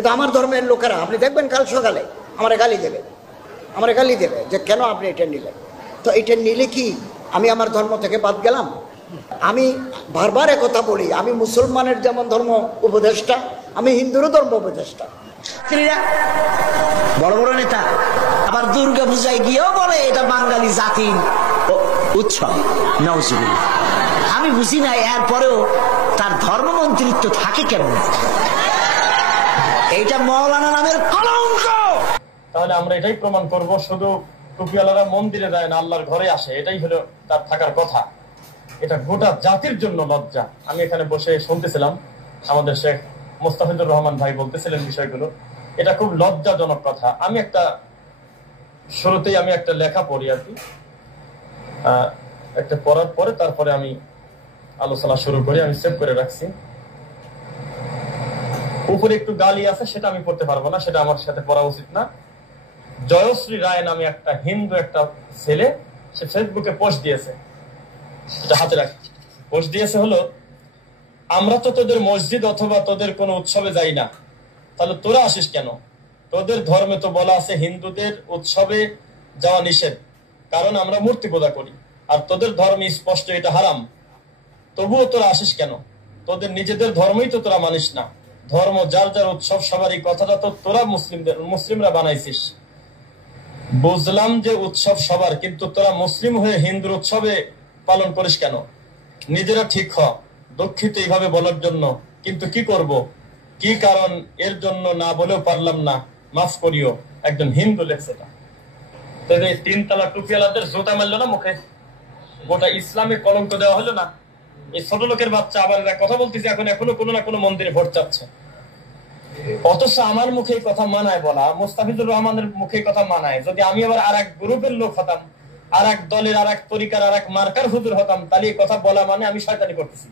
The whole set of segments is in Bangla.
কিন্তু আমার ধর্মের লোকেরা আপনি দেখবেন কাল সকালে আমার গালি দেবে যে কেন আপনি এটা নিলেন। তো এটা নিলে কি আমি আমার ধর্ম থেকে বাদ গেলাম? আমি বারবার একথা বলি, আমি মুসলমানের যেমন ধর্ম উপদেষ্টা, আমি হিন্দুরও ধর্ম উপদেষ্টা। বড় বড় নেতা আবার দুর্গা পূজায় গিয়েও বলে এটা বাঙালি জাতির উৎসব। নাউজুবিল্লাহ। আমি বুঝি না এরপরেও তার ধর্মমন্ত্রিত্ব থাকে কেমন? এইটা মৌলানা নামের কলঙ্ক। তাহলে আমরা এটাই প্রমাণ করব শুধু টুপিওয়ালারা মন্দিরে যায় না, আল্লাহর ঘরে আসে, এটাই হলো তার থাকার কথা। এটা গোটা জাতির জন্য লজ্জা। আমি এখানে বসে শুনতেছিলাম, আমাদের শেখ মোস্তাফিজুর রহমান ভাই বলতেছিলেন বিষয়গুলো। এটা খুব লজ্জাজনক কথা। আমি শুরুতেই একটা লেখা পড়ি আর কি, একটা পড়ার পরে তারপরে আমি আলোচনা শুরু করি। আমি সেভ করে রাখছি। উপরে একটু গালি আছে, সেটা আমি পড়তে পারবো না, সেটা আমার সাথে পড়া উচিত না। জয়শ্রী রায় নামে একটা হিন্দু একটা ছেলে, সে ফেসবুকে পোস্ট দিয়েছে, এটা হাতে রাখি। পোস্ট দিয়েছে হলো, আমরা তো তোদের মসজিদ অথবা তোদের কোনো উৎসবে যাই না, তাহলে তোরা আসিস কেন? তোদের ধর্মে তো বলা আছে হিন্দুদের উৎসবে যাওয়া নিষেধ, কারণ আমরা মূর্তি পূজা করি, আর তোদের ধর্মে স্পষ্ট এটা হারাম। তবুও তোরা আসিস কেন? তোদের নিজেদের ধর্মই তো তোরা মানিস না। ধর্ম যার যার উৎসব সবারই, কথাটা তো তোরা মুসলিমরা বানাইছিস। বুঝলাম যে উৎসব সবার, কিন্তু তোরা মুসলিম হয়ে হিন্দুর উৎসবে পালন করিস কেন? নিজেরা ঠিক হ। দুঃখিত এইভাবে বলার জন্য, কিন্তু কি করব, কি কারণ এর জন্য না বলেও পারলাম না, মাফ করিও। একজন হিন্দু লেখছে। এই 3 তলা টুপিওয়ালাদের জোতা মারলো না মুখে, গোটা ইসলামে কলঙ্ক দেওয়া হলো না? এই ছোট লোকের বাচ্চা আবার কথা বলতেছে, এখনো কোনো না কোনো মন্দিরে ভোট চাচ্ছে, অথচ আমার মুখে এই কথা মানায় বলা, মোস্তাফিজুর রহমানের মুখে কথা মানায়। যদি আমি আবার আর এক গ্রুপের লোক হতাম, আর এক দলের, আর এক তরিকার, আর এক মার্কার হুজুর হতাম, তাহলে এই কথা বলা মানে আমি শয়তানি করতেছি।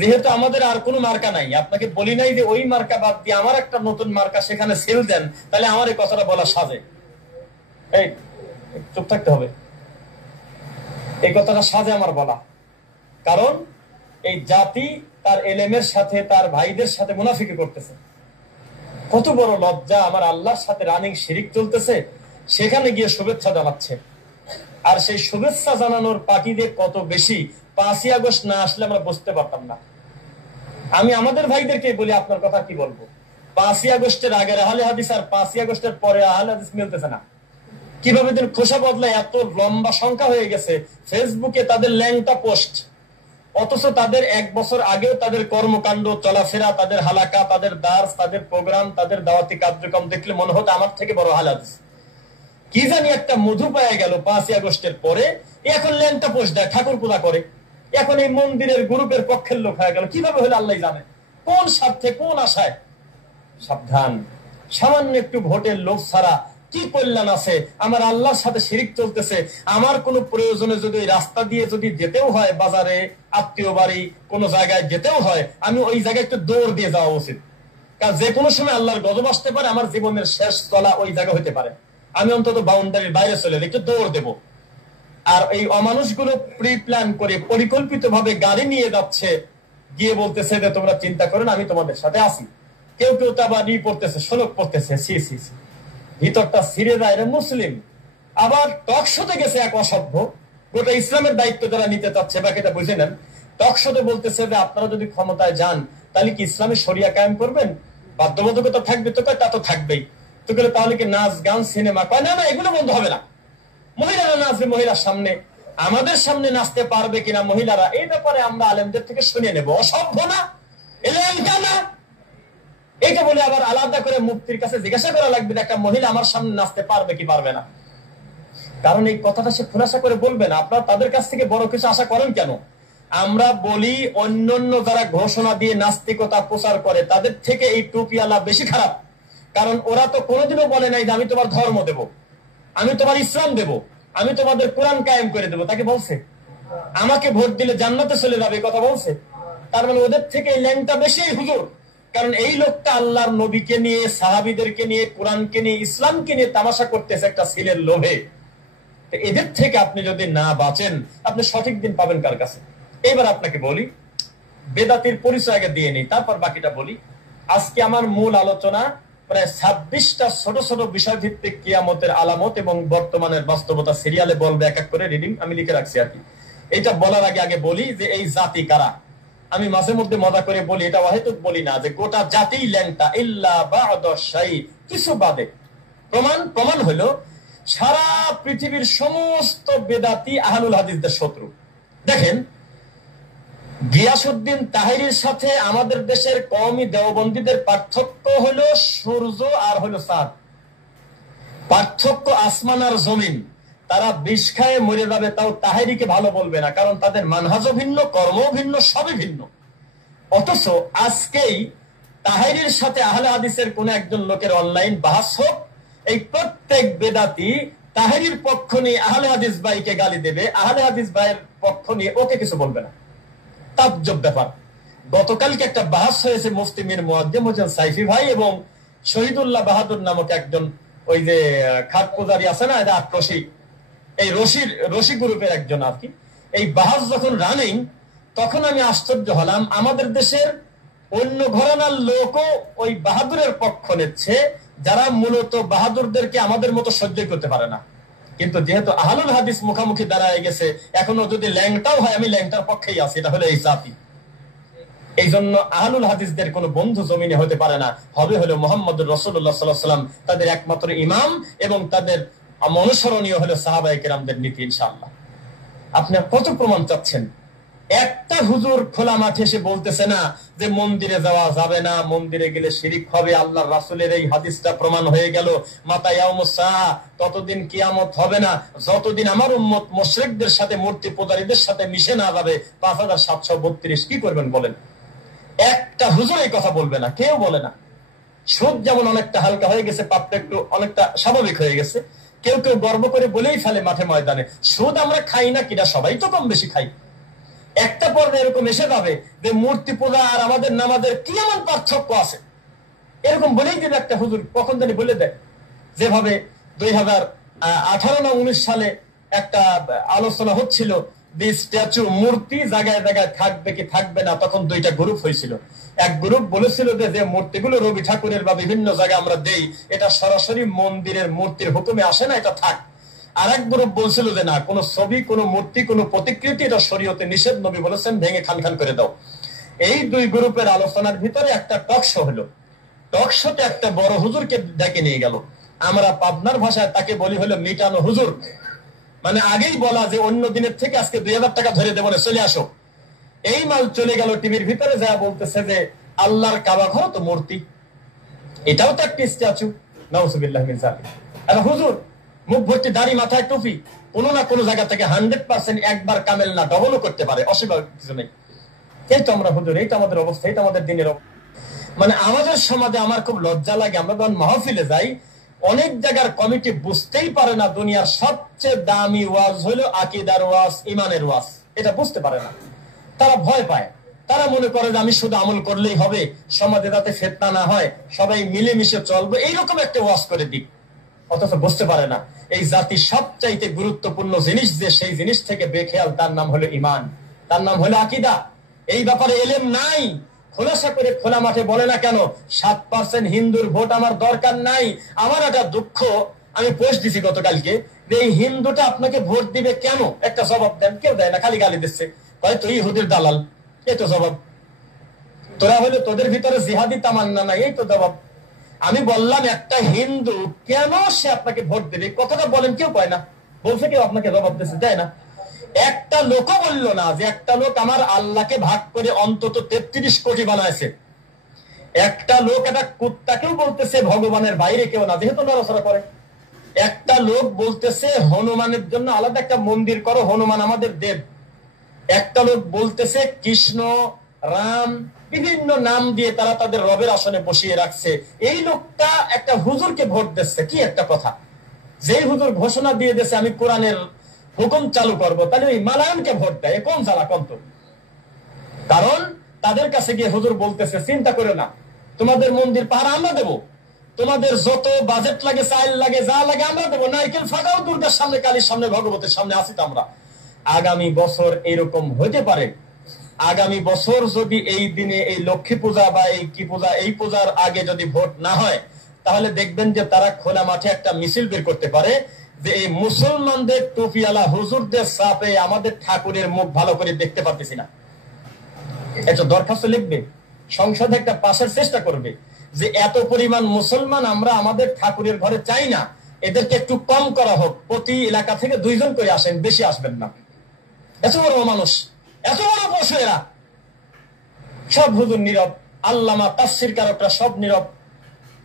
যেহেতু আমাদের আর কোনো মার্কা নাই, আপনাকে বলি নাই যে ওই মার্কা বাদ দিয়ে আমার একটা নতুন মার্কা সেখানে সেল দেন, তাহলে আমার এই কথাটা বলা সাজে। এই চুপ থাকতে হবে, এই কথাটা সাজে আমার বলা। কারণ এই জাতি তার এলেমের সাথে, তার ভাইদের সাথে মুনাফিকি করতেছে। কত বড় লজ্জা! আমার আল্লাহর সাথে রানিং শিরিক চলতেছে, সেখানে গিয়ে শুভেচ্ছা জানাচ্ছে। আর সেই শুভেচ্ছা জানানোর পার্টিতে কত বেশি 5ই আগস্ট না আসলে আমরা বুঝতে পারতাম না। আমি আমাদের ভাইদেরকে বলি, আপনার কথা কি বলবো, 5ই আগস্টের আগের আহলে হাদিস আর 5ই আগস্টের পরে আহলে হাদিস মিলতেছে না। কিভাবে দিন খোসা বদলায়, এত লম্বা সংখ্যা হয়ে গেছে। ফেসবুকে তাদের ল্যাংটা পোস্ট, অথচ তাদের 1 বছর আগেও তাদের কর্মকাণ্ড, চলাফেরা, তাদের হালাকা, তাদের দার্স, তাদের প্রোগ্রাম, তাদের দাওয়াতি কার্যক্রম দেখলে মনে হতো আমার থেকে বড় হালাত। কি জানি একটা মধু পাওয়া গেল 5ই আগস্টের পরে, এখন ল্যাংটা পোস্ট দেয়, ঠাকুর পূজা করে, এখন এই মন্দিরের গ্রুপের পক্ষের লোক হয়ে গেল। কিভাবে হলো আল্লাহ জানে, কোন স্বার্থে, কোন আশায়। সাবধান, সামান্য একটু ভোটের লোভ ছাড়া কি কল্যাণ আছে? আমার আল্লাহর সাথে শিরিক চলতেছে। আমার কোনো প্রয়োজনে যদি রাস্তা দিয়ে যদি যেতেও হয়, বাজারে, আত্মীয় বাড়ি, কোনো জায়গায় যেতেও হয়, আমি ওই জায়গায় একটু দৌড় দিয়ে যাওয়া উচিত। কারণ যে কোনো সময় আল্লাহর গজব আসতে পারে, আমার জীবনের শেষ চলা ওই জায়গা হতে পারে। আমি অন্তত বাউন্ডারির বাইরে চলে একটু দৌড় দেব। আর এই অমানুষগুলো প্রি প্ল্যান করে পরিকল্পিত ভাবে গাড়ি নিয়ে যাচ্ছে, গিয়ে বলতেছে যে তোমরা চিন্তা করো না, আমি তোমাদের সাথে আছি। কেউ কেউ তো আবার পড়তেছে, শোলক পড়তেছে, ভিতরটা ছিঁড়ে যায়, এরা মুসলিম। আবার টকশোতে গেছে এক অসভ্য, গোটা ইসলামের দায়িত্ব যারা নিতে চাচ্ছে, বাকি এটা বুঝে নেন। টকশোতে বলতেছে যে আপনারা যদি ক্ষমতায় যান, তাহলে কি ইসলামী শরিয়া কায়েম করবেন? বাধ্যবাধকতা থাকবে তো? তা তো থাকবেই। তো গেলে তাহলে কি নাচ গান সিনেমা? কয় না, এগুলো বন্ধ হবে না। মহিলারা নাচবে মহিলার সামনে, আমাদের সামনে নাচতে পারবে কিনা মহিলারা, এই ব্যাপারে আমরা আলেমদের থেকে শুনে নেব। অসভ্য না? এলেমটা না? এইটা বলে আবার আলাদা করে মুফতির কাছে জিজ্ঞাসা করা লাগবে একটা মহিলা আমার সামনে নাচতে পারবে কি পারবে না। কারণ এই কথাটা সে খুলাসা করে বলবে না। আপনারা তাদের কাছ থেকে বড় কিছু আশা করেন কেন? আমরা বলি অন্যান্য যারা ঘোষণা দিয়ে নাস্তিকতা প্রচার করে, তাদের থেকে এই টুপিওয়ালা বেশি খারাপ। কারণ ওরা তো কোনোদিনও বলে নাই যে আমি তোমার ধর্ম দেব, আমি তোমার ইসলাম দেব, আমি তোমাদের কোরআন কায়েম করে দেবো। তাকে বলছে আমাকে ভোট দিলে জান্নাতে চলে যাবে, কথা বলছে। তার মানে ওদের থেকে এই ল্যাংটা বেশি হুজুর। কারণ এই লোকটা আল্লাহর নবীকে নিয়ে, সাহাবীদেরকে নিয়ে, কোরআনকে নিয়ে, ইসলামকে নিয়ে তামাশা করতেছে একটা ছেলের লোভে। এদের থেকে আপনি যদি না বাঁচেন, আপনি সঠিক দিন পাবেন কার কাছে? এবার আপনাকে বলি, বেদাতির পরিচয় আগে দিয়ে নেই, তারপর বাকিটা বলি। আজকে আমার মূল আলোচনা প্রায় 26টা ছোট ছোট বিষয় ভিত্তিক কিয়ামতের আলামত এবং বর্তমানের বাস্তবতা সিরিয়ালে বলবে, এক এক করে রিডিং আমি লিখে রাখছি আর কি। এটা বলার আগে বলি যে এই জাতি কারা। আমি মাঝে মধ্যে মজা করে বলি, এটা অহেতুক বলি না, যে গোটা জাতি ল্যাংটা ইল্লা বা'দা শাই, কিছু বাদে। প্রমাণ হলো সারা পৃথিবীর সমস্ত বেদাতি আহলুল হাদিসদের শত্রু। দেখেন, গিয়াসউদ্দিন তাহেরির সাথে আমাদের দেশের কওমি দেওবন্দীদের পার্থক্য হলো সূর্য আর হলো চাঁদ, পার্থক্য আসমান আর জমিন। তারা বিষ খায় মরে যাবে, তাও তাহেরিকে ভালো বলবে না, কারণ তাদের মানহাজও ভিন্ন, কর্মও ভিন্ন, সবই ভিন্ন। অথচ আজকেই তাহেরির সাথে আহলে হাদিসের কোন একজন লোকের অনলাইন বাহাস হোক, এই প্রত্যেক বেদাতি তাহেরির পক্ষ নিয়ে আহলে হাদিস ভাইকে গালি দেবে, আহলে হাদিস ভাইয়ের পক্ষ নিয়ে ওকে কিছু বলবে না। তাজ্জব ব্যাপার। গতকালকে একটা বাহাস হয়েছে মুফতি মীর মুয়াজ্জেম হোসেন সাইফি ভাই এবং শহীদুল্লাহ বাহাদুর নামক একজন ওই যে খাট পূজারি আছে না, এটা রশি, এই রশি গ্রুপের একজন আর কি। এই বাহাস যখন রানিং, তখন আমি আশ্চর্য হলাম, আমাদের দেশের অন্য ঘরানার লোকও ওই বাহাদুরের পক্ষ নিচ্ছে, যারা মূলত বাহাদুরদেরকে আমাদের মতো সহ্য করতে পারে না। কিন্তু যেহেতু আহলুল হাদিস মুখামুখি দাঁড়ায় গেছে, এখনো যদি ল্যাংটাও হয়, আমি ল্যাংটার পক্ষেই আছি। এটা হলো এই জাতি। এই জন্য আহলুল হাদিসদের কোনো বন্ধু জমিনে হতে পারে না, হবে হলো মুহাম্মদুর রাসূলুল্লাহ সাল্লাল্লাহু আলাইহি ওয়াসাল্লাম, তাদের একমাত্র ইমাম, এবং তাদের অনুসরণীয় হলো সাহাবায়ে কেরামদের নীতি ইনশাআল্লাহ। আপনি কত প্রমাণ চাচ্ছেন? একটা হুজুর খোলা মাঠে এসে বলতেছে না যে মন্দিরে যাওয়া যাবে না, মন্দিরে গেলে শিরিক হবে, আল্লাহর রাসূলের এই হাদিসটা প্রমাণ হয়ে গেল, মাতা ইয়াউমুস সাআ, ততদিন কিয়ামত হবে না যতদিন আমার উম্মত মুশরিকদের সাথে, মূর্তি পূজারীদের সাথে মিশে না যাবে। 5732 কি করবেন বলেন? একটা হুজুর এই কথা বলবে না, কেউ বলে না। সুদ যেমন অনেকটা হালকা হয়ে গেছে, পাপটা একটু অনেকটা স্বাভাবিক হয়ে গেছে, কেউ কেউ গর্ব করে বলেই ফেলে মাঠে ময়দানে, সুদ আমরা খাই না কিনা, সবাই তো কম বেশি খাই। একটা পর্যায়ে এরকম এসে যাবে যে মূর্তি পূজা আর আমাদের নামাজের কি এমন পার্থক্য আছে, এরকম বলেই দেবে একটা হুজুর, কখন জানি বলে দেয়। যেভাবে 2018 না 19 সালে একটা আলোচনা হচ্ছিল, স্ট্যাচু মূর্তি জায়গায় জায়গায় থাকবে কি থাকবে না, তখন দুইটা গ্রুপ হয়েছিল। এক গ্রুপ বলেছিল যে মূর্তিগুলো রবি ঠাকুরের বা বিভিন্ন জায়গায় আমরা দেই, এটা সরাসরি মন্দিরের মূর্তির হুকুমে আসে না, এটা থাক। আর এক গ্রুপ বলছিল যে না, কোন ছবি, কোন মূর্তি, কোন প্রতিকৃতি, এটা শরীয়তে নিষেধ, নবী বলেছেন ভেঙে খান খান করে দাও। এই দুই গ্রুপের আলোচনার ভিতরে একটা টক শো হলো। টক শোতে একটা বড় হুজুরকে ডেকে নিয়ে গেল, আমরা পাবনার ভাষায় তাকে বলি হলো মিটানো হুজুর, মানে আগেই বলা যে অন্য দিনের থেকে আজকে 2000 টাকা ধরে দেবো, চলে আসো। এই মাল চলে গেল টিভির ভিতরে, যা বলতেছে যে আল্লাহর কাবা ঘর তো মূর্তি, এটাও তো একটা স্ট্যাচু, নাউজুবিল্লাহ মিন যালিক। আর হুজুর মুখ ভর্তি দাড়ি, মাথায় টুপি, কোনো না কোনো জায়গা থেকে 100% একবার কামেল না ডবলও করতে পারে, অস্বীকার কিছু নেই। এই তো আমরা হুজুর, এই তো আমাদের অবস্থা, এই তো আমাদের দিনের অবস্থা। মানে আমাদের সমাজে আমার খুব লজ্জা লাগে, আমরা যখন মাহফিলে যাই, অনেক জায়গার কমিটি বুঝতেই পারে না দুনিয়ার সবচেয়ে দামি ওয়াজ হলো আকীদার ওয়াজ, ইমানের ওয়াজ, এটা বুঝতে পারে না। তারা ভয় পায়, তারা মনে করে যে আমি শুধু আমল করলেই হবে, সমাজে যাতে ফিতনা না হয়, সবাই মিলেমিশে চলবে, এইরকম একটা ওয়াজ করে দিক। অথচ বুঝতে পারে না এই জাতির সবচাইতে গুরুত্বপূর্ণ জিনিস যে, সেই জিনিস থেকে বেখেয়াল, তার নাম হলো ইমান, তার নাম হলো আকীদা। এই ব্যাপারে এলেম নাই, খোলাসা করে খোলা মাঠে বলে না কেন 7% হিন্দুর ভোট আমার দরকার নাই। আমার একটা দুঃখ, আমি পোস্ট দিছি গতকালকে, যে এই হিন্দুটা আপনাকে ভোট দিবে কেন, একটা জবাব দেন। কেউ দেয় না, খালি গালি দিচ্ছে, হয়তো ইহুদির দালাল, এই তো জবাব। তোরা হলো, তোদের ভিতরে জিহাদি তামান্না নাই, এই তো জবাব। আমি বললাম একটা হিন্দু কেন সে আপনাকে ভোট দেবে, কথাটা বলেন, কেউ পায় না, বলছে কেউ আপনাকে জবাব দিচ্ছে, দেয় না। একটা লোকও বলল না যে একটা লোক আমার আল্লাহকে ভাগ করে অন্তত 33 কোটি বানাইছে। একটা লোক একটা কুত্তাকেও বলতেছে ভগবানের বাইরে কেউ না, যেহেতু নড়াচড়া করে। একটা লোক বলতেছে হনুমানের জন্য আলাদা একটা মন্দির করো, হনুমান আমাদের দেব। একটা লোক বলতেছে কৃষ্ণ, রাম, বিভিন্ন নাম দিয়ে তারা তাদের রবের আসনে বসিয়ে রাখছে। এই লোকটা একটা হুজুরকে ভোট দিচ্ছে, কি একটা কথা। যেই হুজুর ঘোষণা দিয়ে দিচ্ছে আমি কোরআনের হুকুম চালু করবো, তাহলে ওই মালায়নকে ভোট দেয়, কোন জ্বালা কন্ত। কারণ তাদের কাছে গিয়ে হুজুর বলতেছে চিন্তা করে না, তোমাদের মন্দির পাহারা আমরা দেবো, তোমাদের যত বাজেট লাগে, চাইল লাগে, যা লাগে আমরা দেবো। নারকেল ফাঁকাও দুর্গার সামনে, কালীর সামনে, ভগবতের সামনে আসি তো আমরা। আগামী বছর এরকম হইতে পারে, আগামী বছর যদি এই দিনে এই লক্ষ্মী পূজা বা এই কি পূজা, এই পূজার আগে যদি ভোট না হয়, তাহলে দেখবেন যে তারা খোলা মাঠে একটা মিছিল বের করতে পারে যে এই মুসলমানদের টুপিওয়ালা হুজুরদের চাপে আমাদের ঠাকুরের মুখ ভালো করে দেখতে পারতেছি না। একটা দরখাস্ত লিখবে, সংসদে একটা পাশের চেষ্টা করবে যে এত পরিমাণ মুসলমান আমরা আমাদের ঠাকুরের ঘরে চাই না, এদেরকে একটু কম করা হোক, প্রতি এলাকা থেকে 2 জন করে আসেন, বেশি আসবেন না। এত বড় মানুষ, এত বড় পশু এরা। সব হুজুর নীরব, আল্লামা তাফসীর কারকরা সব নীরব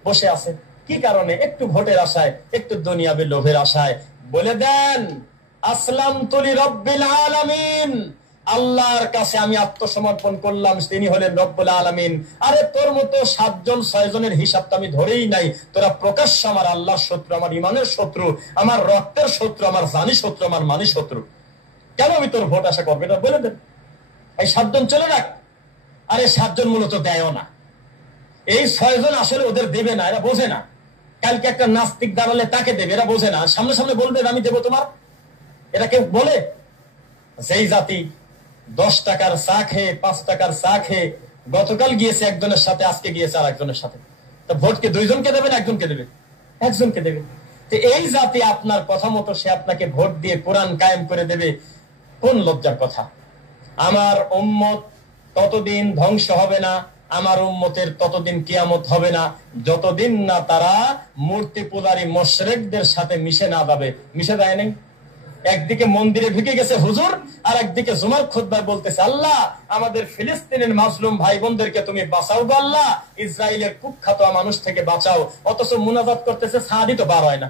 বসে আছে। কি কারণে? একটু ভোটের আশায়, একটু দুনিয়াবি লোভের আশায়। বলে দেন আসলামতু লিরাব্বিল আলামিন, আল্লাহর কাছে আমি আত্মসমর্পণ করলাম, তিনি হলেন রব্বুল আলামিন। আরে তোর মতো 7 জন 6 জনের হিসাবটা আমি ধরেই নাই। তোরা প্রকাশ্য আমার আল্লাহর শত্রু, আমার ইমানের শত্রু, আমার রক্তের শত্রু, আমার জানি শত্রু, আমার মানি শত্রু। কেন আমি তোর ভোট আশা করবো? এটা বলে দেন। এই 7 জন চলে রাখ। আরে 7 জন মূলত দেয়ও না, এই 6 জন আসলে ওদের দেবে না, এরা বোঝে না। কালকে একটা নাস্তিক দাঁড়ালে তাকে দেবে, এরা বোঝে না। সামনে সামনে বলবে আমি দেবো তোমার, এরা কেউ বলে? যেই জাতি 10 টাকার চা খেয়ে, 5 টাকার চা খেয়ে গতকাল গিয়েছে একজনের সাথে, আজকে গিয়েছে আর একজনের সাথে, তো ভোটকে 2 জনকে দেবে না একজনকে দেবে? একজনকে দেবে। তো এই জাতি আপনার কথা মতো সে আপনাকে ভোট দিয়ে কোরআন কায়েম করে দেবে, কোন লজ্জার কথা? আমার উম্মত ততদিন ধ্বংস হবে না, আমার উম্মতের ততদিন কিয়ামত হবে না, যতদিন না তারা মূর্তি পূজারী মুশরিকদের সাথে মিশে না যাবে। মিশে যায় নাই? একদিকে মন্দিরে ঢুকে গেছে হুজুর, আর একদিকে জুমার খুতবায় বলতেছে আল্লাহ আমাদের ফিলিস্তিনের মাজলুম ভাই বোনদেরকে তুমি বাঁচাও গো আল্লাহ, ইসরায়েলের কুখ্যাত মানুষ থেকে বাঁচাও। অথচ মুনাজাত করতেছে, সাহাদি তো বার হয় না।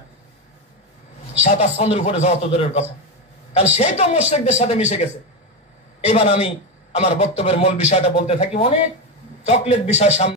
7 আসমানের উপরে যত দূরের কথা, কারণ সেই তো মুশরিকদের সাথে মিশে গেছে। এবার আমি আমার বক্তব্যের মূল বিষয়টা বলতে থাকি। অনেক চকলেট বিষয় সামনে